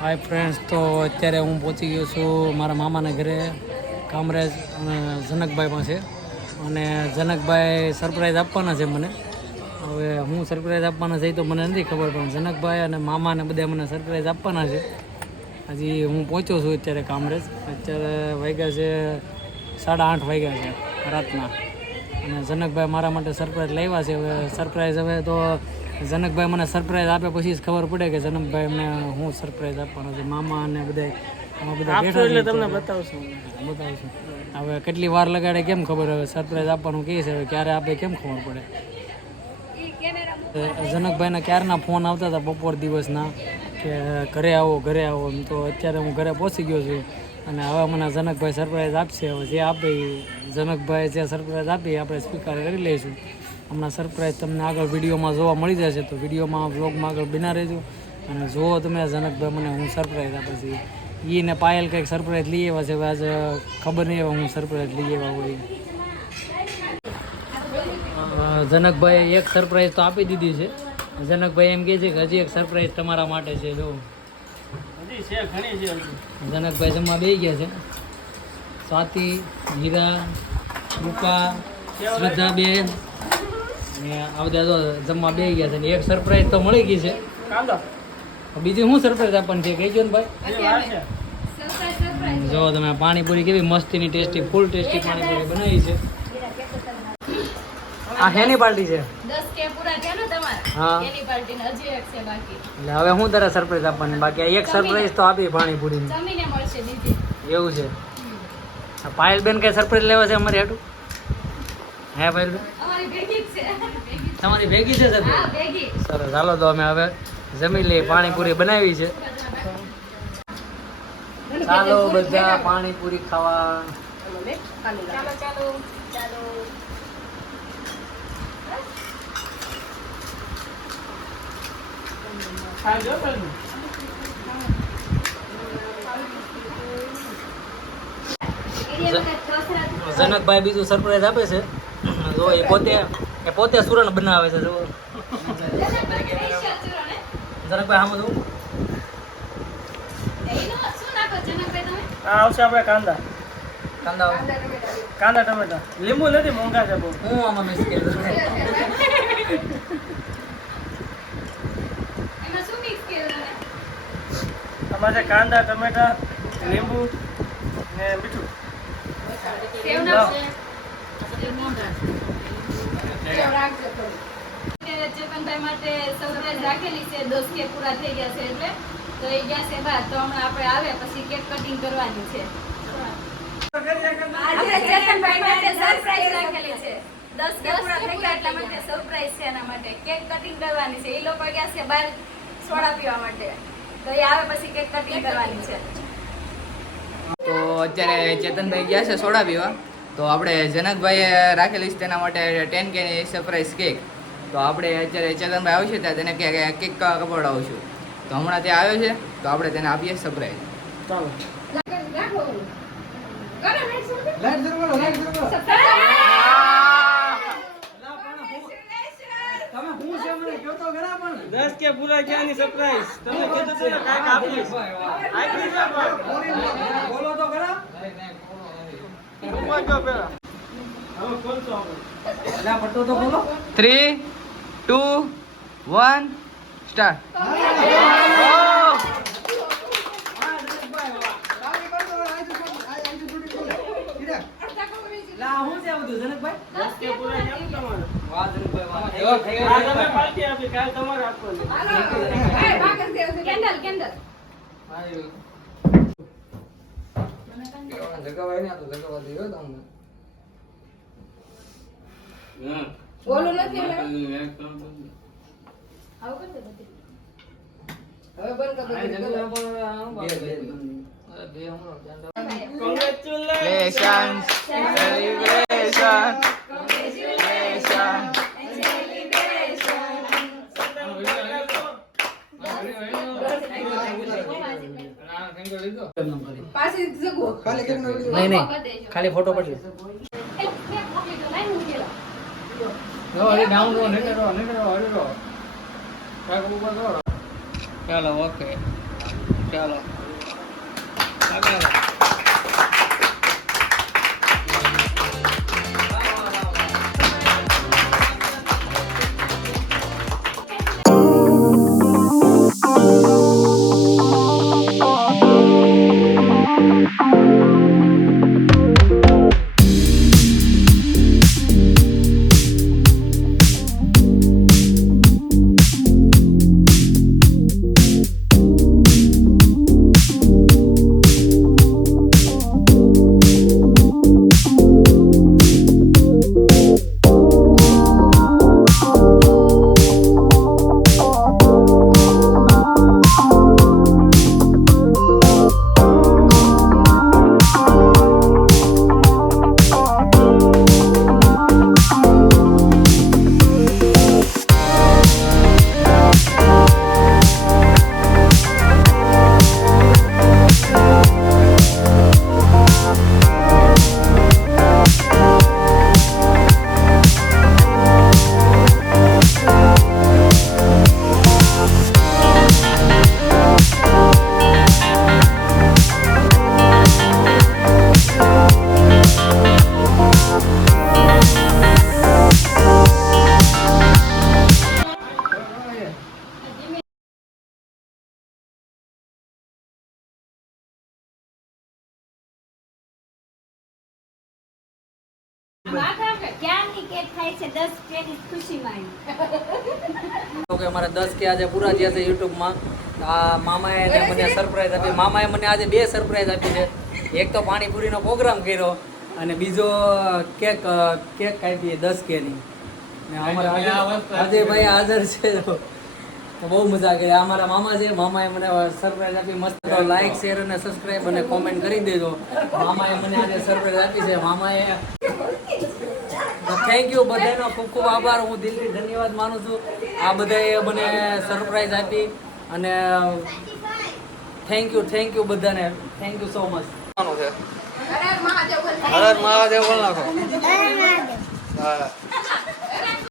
Hi friends તો અત્યારે હું પહોંચી ગયો છું મારા મામાના ઘરે, કામરેજ અને જનકભાઈ પાસે અને જનકભાઈ સરપ્રાઈઝ આપવાના છે મને. હવે હું સરપ્રાઈઝ આપવાના છે તો મને નથી ખબર, પણ જનકભાઈ અને મામાને બધા મને સરપ્રાઈઝ આપવાના છે. હજી હું પહોંચ્યો છું અત્યારે કામરેજ. અત્યારે વાગ્યા છે સાડા આઠ વાગ્યા છે, રાતના. અને જનકભાઈ મારા માટે સરપ્રાઈઝ લાવ્યા છે. હવે સરપ્રાઈઝ હવે તો જનકભાઈ મને સરપ્રાઈઝ આપે પછી ખબર પડે કે જનકભાઈ અમને હું સરપ્રાઈઝ આપવાનો છે. મામા અને બધા આમાં બધા એટલે તમને બતાવશું. બતાવશું. હવે કેટલી વાર લગાડે કેમ ખબર? હવે સરપ્રાઈઝ આપવાનું કહે છે હવે ક્યારે આપે કેમ ખબર પડે? જનકભાઈના ક્યારના ફોન આવતા હતા બપોર દિવસના? કે ઘરે આવો ઘરે આવો. એમ તો અત્યારે હું ઘરે પહોંચી ગયો છું. અને હવે મને જનકભાઈ સરપ્રાઈઝ આપશે. હવે જે આપે જનકભાઈ જે સરપ્રાઈઝ આપી આપણે સ્વીકાર કરી લઈશું. હમણાં સરપ્રાઈઝ તમને આગળ વિડીયોમાં જોવા મળી જશે તો વિડીયોમાં વ્લોગમાં આગળ બિના રહેજો. અને જુઓ તમે જનકભાઈ મને હું સરપ્રાઈઝ આપે છે. એને પાયલ કંઈક સરપ્રાઈઝ લઈ આવ્યા છે આજે ખબર નહીં હવે હું સરપ્રાઈઝ લઈ આવ્યા હોય. જનકભાઈ એક સરપ્રાઈઝ તો આપી દીધી છે. જનકભાઈ એમ કહે છે કે હજી એક સરપ્રાઈઝ તમારા માટે છે જો જનકભાઈ જમવા બે ગયા છે. સ્વાતિ હીરા રૂપા શ્રદ્ધાબેન અને આ બધા તો જમવા બે ગયા છે ને એક સરપ્રાઈઝ તો મળી ગઈ છે. બીજી શું સરપ્રાઈઝ આપવાની છે? કહેજો ને ભાઈ. જો તમે પાણીપુરી કેવી મસ્તીની ટેસ્ટી ફૂલ ટેસ્ટી પાણીપુરી બનાવી છે. આ હેની પાર્ટી છે? દસ કે પૂરા થયા ને તમારા? હા. એની પાર્ટીને હજી એક છે બાકી. એટલે હવે હું તારે સરપ્રાઈઝ આપવાની? બાકી આ એક સરપ્રાઈઝ તો આપી પાણીપુરીની. જમીને મળશે દીદી એવું છે. આ પાયલબેન કઈ સરપ્રાઈઝ લેવા છે અમારી હાટું? હે પાયલબેન અમારી ભેગી જ છે ભેગી તમારી ભેગી છે સરસ. હાલો તો અમે હવે જમી લઈએ. પાણીપુરી બનાવી છે. ચાલો બધા પાણીપુરી ખાવા. ચાલો ચાલો ચાલો જનકભાઈ બીજું સરપ્રાઈઝ આપે છે. જો એ પોતે એ પોતે સુરણ બનાવે છે જુઓ. જનકભાઈ આમાં જો શું નાખો જનકભાઈ તમે આ આવશે આપણે કાંદા. કાંદા કાંદા ટમેટા. લીંબુ નથી મોંઘા છે બહુ. હું આમાં મિક્સ કરી છે કાંદા ટમેટા લીંબુ ને મીઠું. સેવ ચેતનભાઈ છે. તો એ ગયા છે એના માટે. કેક કટિંગ કરવાની છે. એ લોકો ગયા છે બહાર સોડા પીવા માટે. તો એ આવે પછી કેક કટિંગ કરવાની છે. ચેતનભાઈ ગયા છે સોડા પીવા. તો આપણે જનકભાઈએ રાખેલી છે તેના માટે ટેન કેની સરપ્રાઈઝ કેક તો આપણે અત્યારે ચેતનભાઈ આવશે ત્યાં તેને કે કેક કપડાવશું. તો હમણાં ત્યાં આવ્યો છે તો આપણે તેને આપીએ સરપ્રાઈઝ ચાલો. દસ કે પૂરા ગયા સરપ્રાઈઝ તમે કીધું. બોલો તો ખરા ઊભા થયો પહેલા. હવે ખોલશો આપણે. થ્રી ટુ વન સ્ટાર્ટ દસ કે પૂરા ગયા ને તમારે. વાહ જનકભાઈ વાહ આ તમે પાર્ટી આપી કાલ તમારે આપવાની કેન્ડલ કેન્ડલ બોલું નથી આવું કરતો બધી Congratulations, celebration, celebration. પાછી જગો નહીં નહીં. ખાલી ફોટો પડશે ચાલો ઓકે. ચાલો. આગળ. ક્યારની કેક થાય છે? દસ કેની ખુશીમાં તો કે અમારા દસ કે આજે પૂરા થયા છે યુટ્યુબમાં. આ મામાએ મને સરપ્રાઈઝ આપી મામાએ મને આજે બે સરપ્રાઈઝ આપી છે. એક તો પાણીપુરીનો પ્રોગ્રામ કર્યો અને બીજો કેક કેક કાપીએ દસ કેની. ને અમારા ભાઈ હાજર છે. તો બહુ મજા કરી અમારા મારા મામા છે મામાએ મને સરપ્રાઈઝ આપી. મસ્ત લાઈક શેર અને સબસ્ક્રાઈબ અને કોમેન્ટ કરી દેજો. મામાએ મને આજે સરપ્રાઈઝ આપી છે. મામાએ થેન્ક યુ બધાનો ખૂબ ખૂબ આભાર. હું દિલથી ધન્યવાદ માનું છું. આ બધાએ મને સરપ્રાઈઝ આપી અને થેન્ક યુ થેન્ક યુ બધાને. Thank you so much Har Har Mahadev બોલ નાખો હા.